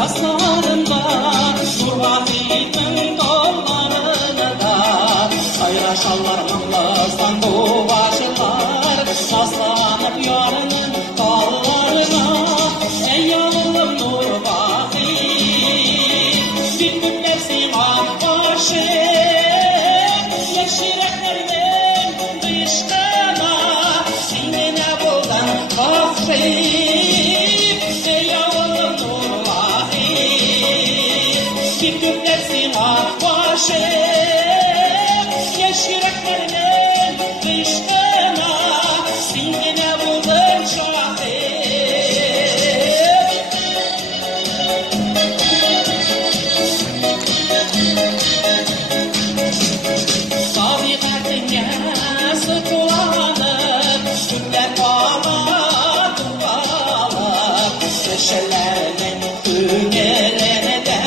Yaslarında Nurhati'nin kollarında Sayraşallar mıngızdan bu başlar Saslanıp yarının kollarına Ey yavrum Nurhati Bitmip nefsin akbaşı Yeşireklerinin dışkına Sinine buldan kahri Bitmip nefsin akbaşı Yeşireklerinin dışkına Sinine buldun şahı Sabiqatine sıkılanıp Günler bağlar duvalıp Köşelerinin ünlerine de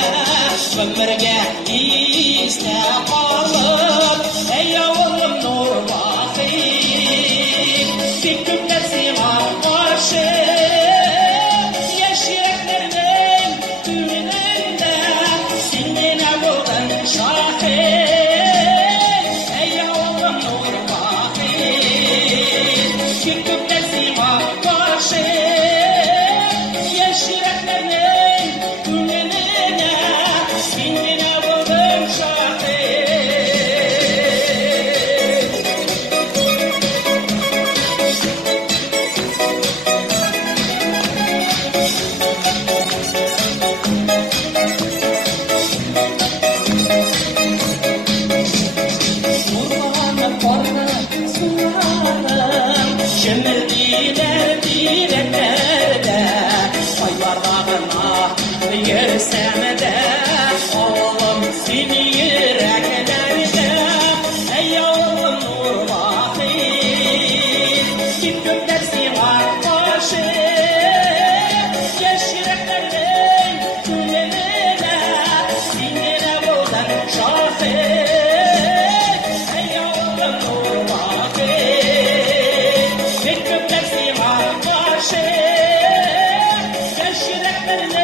Ömürge iste kalıp Ey yavrum Nurhati Bitmip nefsin akbaşı Yeşireklerinin düğününde Sinine buldun şahı Ey yavrum Nurhati Bitmip nefsin akbaşı Yeşireklerinin düğününe Sinine buldun şahı Nurhan'ın korna sularım Şemirdiler direklerde Aylarlarına yürüsem de Oğlum seni yüreklerde Ey yavrum Nurhati Bitmip nefsin akbaşı Yeşireklerinin güllerine Sinine buldun şahı Ey yavrum Nurhati Bitmip nefsin akbaşı Yeşireklerinin